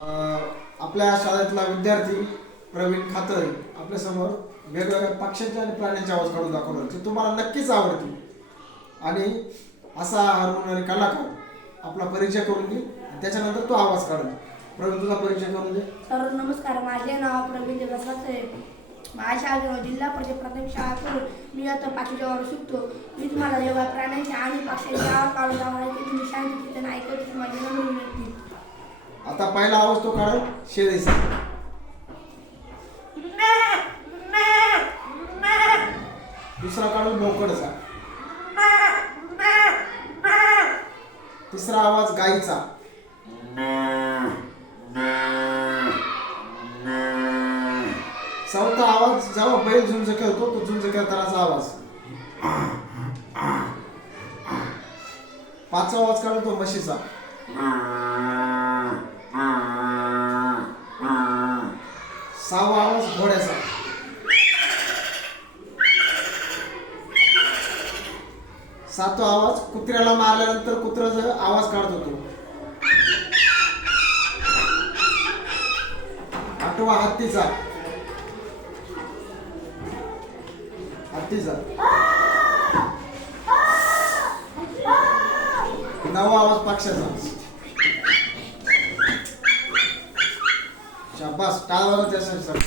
आपल्या शाळेतला विद्यार्थी प्रवीण खातरे आपल्या समोर वेगवेगळ्या पक्ष्यांचे आणि प्राण्यांचे आवाज काढून दाखवणार जे तुम्हाला नक्कीच आवडतील आणि असा हार्मोनियम कलाकार आपला परिचय करून देईल त्याच्यानंतर तो आवाज काढेल. प्रवीण तुझा परिचय करून दे. सर नमस्कार, माझे नाव प्रवीण देवदास खातरे. माझ्या जिल्हा परिषद प्राथमिक शाळा करून मी आता 5वी वर्गात शिकतो. मी तुम्हाला जेव्हा प्राण्यांचे आणि पक्ष्यांचे आवाज काढून दाखवणार की तुम्ही शांततेने ऐकत माझी नंबर मिळतील. आता पहिला आवाज तो काढेल शेळीचा. दुसरा काढेल बोकडचा. तिसरा आवाज गाईचा. चौथा आवाज जेव्हा बैल झुंज करतो तो झुंज करतानाचा आवाज. पाचवा आवाज काढतो म्हशीचा. सहावा आवाज घोड्याचा. सातवा आवाज कुत्र्याला मारल्यानंतर कुत्र्याचा आवाज काढतो तो. आठवा हत्तीचा. नववा आवाज पक्ष्याचा. शाबास, टाळ्या वाजवा त्यासाठी सर.